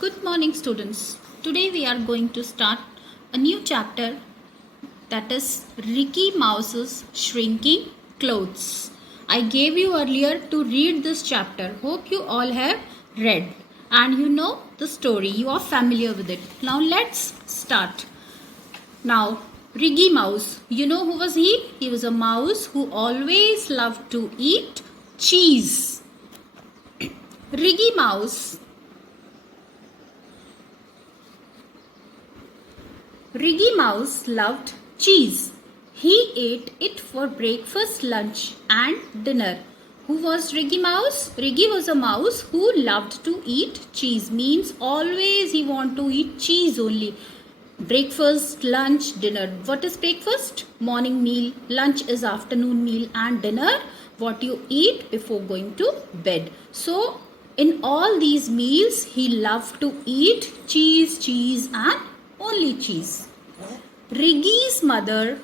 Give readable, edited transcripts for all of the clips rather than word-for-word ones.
Good morning, students. Today we are going to start a new chapter, that is Ricky Mouse's Shrinking Clothes. I gave you earlier to read this chapter. Hope you all have read and you know the story. You are familiar with it. Now let's start. Now, Ricky Mouse. You know who was he? He was a mouse who always loved to eat cheese. Ricky Mouse loved cheese. He ate it for breakfast, lunch and dinner. Who was Riggy Mouse? Riggy was a mouse who loved to eat cheese. Means always he want to eat cheese only. Breakfast, lunch, dinner. What is breakfast? Morning meal. Lunch is afternoon meal. And dinner, what you eat before going to bed. So in all these meals, he loved to eat cheese and only cheese. Riggy's mother,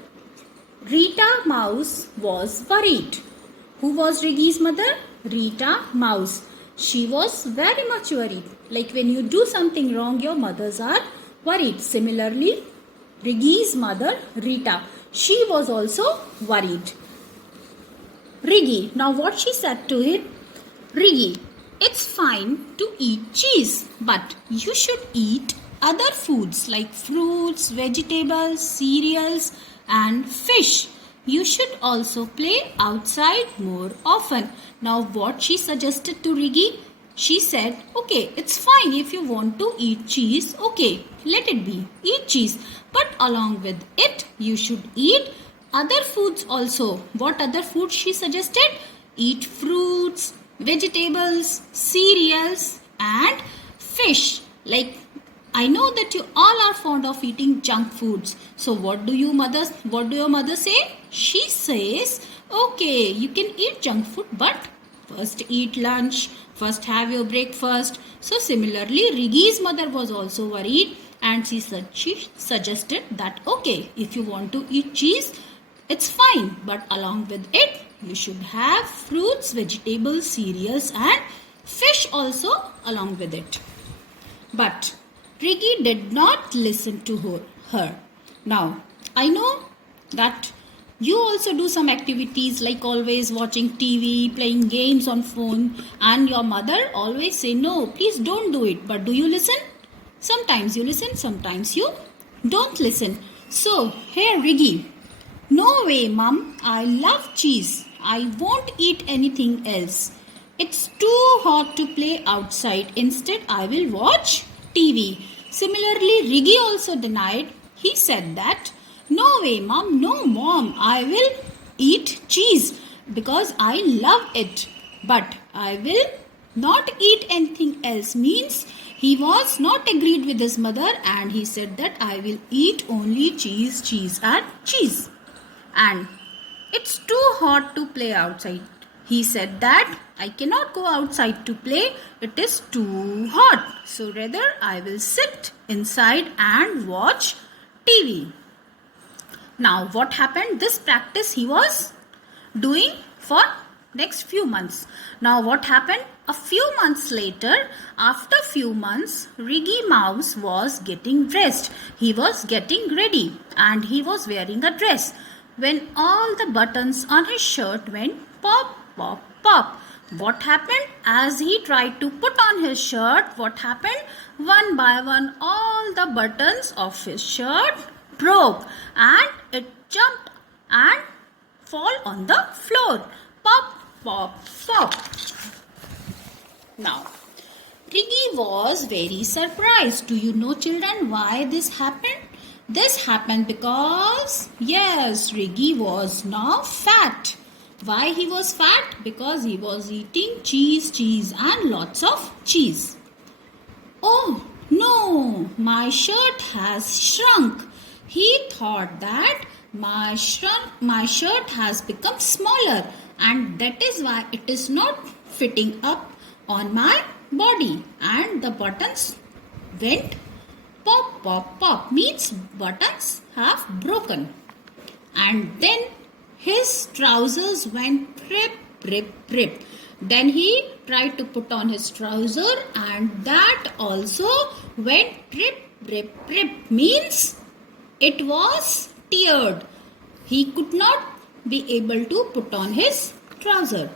Rita Mouse, was worried. Who was Riggy's mother? Rita Mouse. She was very much worried. Like when you do something wrong, your mothers are worried. Similarly, Riggy's mother, Rita, she was also worried. Riggy, now what she said to him? Riggy, it's fine to eat cheese, but you should eat other foods like fruits, vegetables, cereals and fish. You should also play outside more often. Now what she suggested to Riggy? She said, okay, it's fine if you want to eat cheese. Okay, let it be. Eat cheese. But along with it, you should eat other foods also. What other foods she suggested? Eat fruits, vegetables, cereals and fish. Like I know that you all are fond of eating junk foods. So what do your mother say? She says, okay, you can eat junk food, but first eat lunch, first have your breakfast. So similarly, Riggy's mother was also worried and she suggested that, okay, if you want to eat cheese, it's fine, but along with it, you should have fruits, vegetables, cereals and fish also along with it. But Riggy did not listen to her. Now, I know that you also do some activities like always watching TV, playing games on phone, and your mother always say, no, please don't do it. But do you listen? Sometimes you listen, sometimes you don't listen. So, here Riggy, no way, Mum, I love cheese. I won't eat anything else. It's too hot to play outside. Instead, I will watch TV. Similarly, Riggy also denied. He said that, no way, Mom, no, Mom, I will eat cheese because I love it. But I will not eat anything else. Means he was not agreed with his mother and he said that I will eat only cheese and cheese. And it's too hot to play outside. He said that I cannot go outside to play. It is too hot. So rather I will sit inside and watch TV. Now what happened? This practice he was doing for next few months. Now what happened? A few months later, after few months, Riggy Mouse was getting dressed. He was getting ready and he was wearing a dress. When all the buttons on his shirt went pop, pop, pop. What happened? As he tried to put on his shirt, what happened? One by one, all the buttons of his shirt broke and it jumped and fall on the floor. Pop, pop, pop. Now, Riggy was very surprised. Do you know, children, why this happened? This happened because, yes, Riggy was now fat. Why he was fat? Because he was eating cheese and lots of cheese. Oh no, my shirt has shrunk. He thought that my shirt has become smaller and that is why it is not fitting up on my body and the buttons went pop, pop, pop. Means buttons have broken. And then his trousers went rip, rip, rip. Then he tried to put on his trouser and that also went rip, rip, rip. Means it was teared. He could not be able to put on his trouser.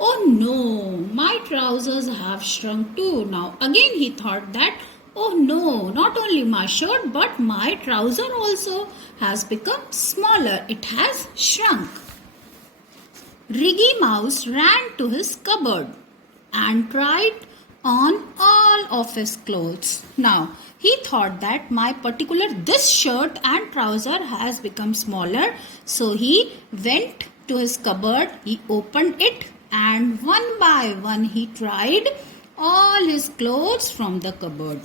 Oh no, my trousers have shrunk too. Now again he thought that, oh no, not only my shirt but my trouser also has become smaller. It has shrunk. Riggy Mouse ran to his cupboard and tried on all of his clothes. Now, he thought that this shirt and trouser has become smaller. So, he went to his cupboard, he opened it and one by one he tried all his clothes from the cupboard.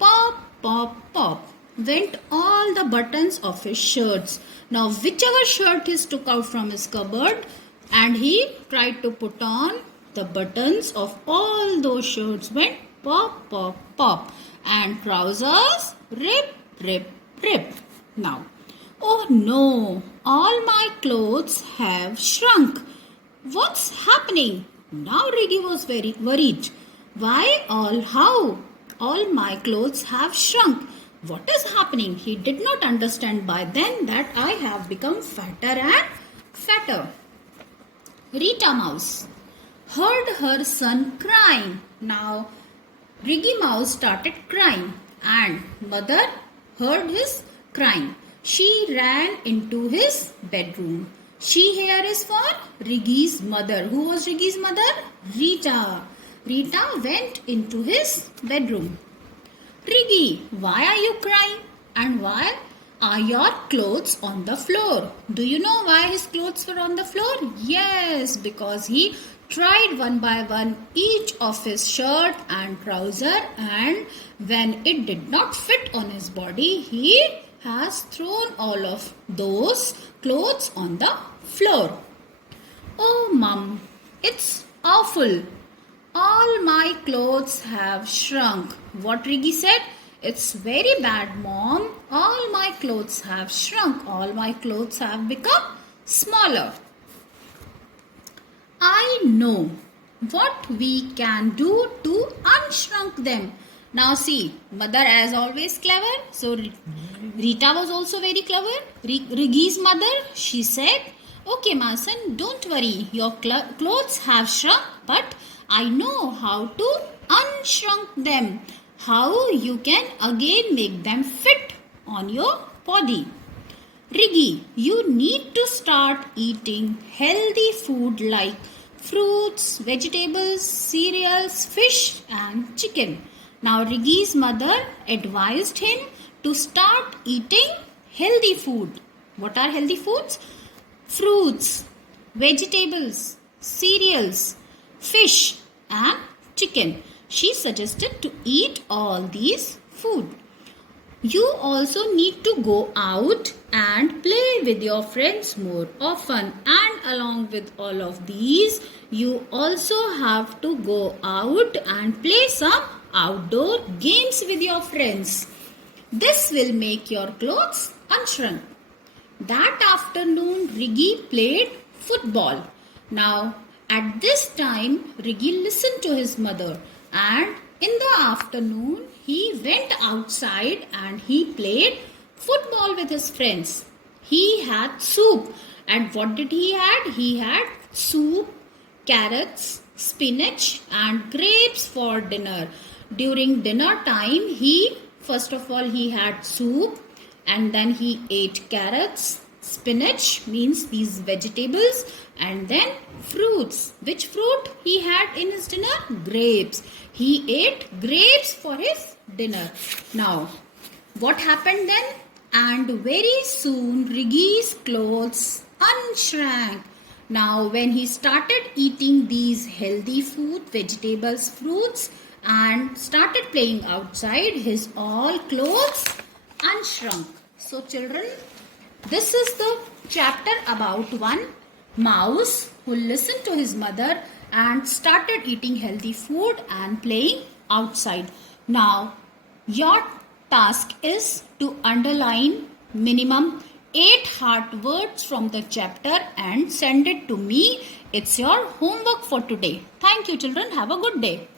Pop, pop, pop went all the buttons of his shirts. Now, whichever shirt he took out from his cupboard and he tried to put on, the buttons of all those shirts went pop, pop, pop. And trousers rip, rip, rip. Now, oh no, all my clothes have shrunk. What's happening? Now Riggy was very worried. How? All my clothes have shrunk. What is happening? He did not understand by then that I have become fatter and fatter. Rita Mouse heard her son crying. Now Riggy Mouse started crying and mother heard his crying. She ran into his bedroom. She here is for Riggy's mother. Who was Riggy's mother? Rita. Rita went into his bedroom. Riggy, why are you crying? And why are your clothes on the floor? Do you know why his clothes were on the floor? Yes, because he tried one by one each of his shirt and trouser, and when it did not fit on his body, he has thrown all of those clothes on the floor. Oh, Mum, it's awful. All my clothes have shrunk. What Riggy said? It's very bad, Mom. All my clothes have shrunk. All my clothes have become smaller. I know what we can do to unshrunk them. Now see, mother as always clever. So Rita was also very clever. Riggy's mother, she said, okay, my son, don't worry. Your clothes have shrunk, but I know how to unshrunk them. How you can again make them fit on your body. Riggy, you need to start eating healthy food like fruits, vegetables, cereals, fish and chicken. Now Riggy's mother advised him to start eating healthy food. What are healthy foods? Fruits, vegetables, cereals, fish and chicken. She suggested to eat all these food. You also need to go out and play with your friends more often, and along with all of these, you also have to go out and play some outdoor games with your friends. This will make your clothes unshrunk. That afternoon, Riggy played football. Now, at this time, Riggy listened to his mother, and in the afternoon, he went outside and he played football with his friends. He had soup. And what did he had? He had soup, carrots, spinach and grapes for dinner. During dinner time, first of all, he had soup and then he ate carrots. Spinach means these vegetables, and then fruits. Which fruit he had in his dinner? Grapes. He ate grapes for his dinner. Now, what happened then? And very soon Riggy's clothes unshrank. Now, when he started eating these healthy food, vegetables, fruits, and started playing outside, his all clothes unshrunk. So, children, this is the chapter about one mouse who listened to his mother and started eating healthy food and playing outside. Now, your task is to underline minimum 8 heart words from the chapter and send it to me. It's your homework for today. Thank you, children. Have a good day.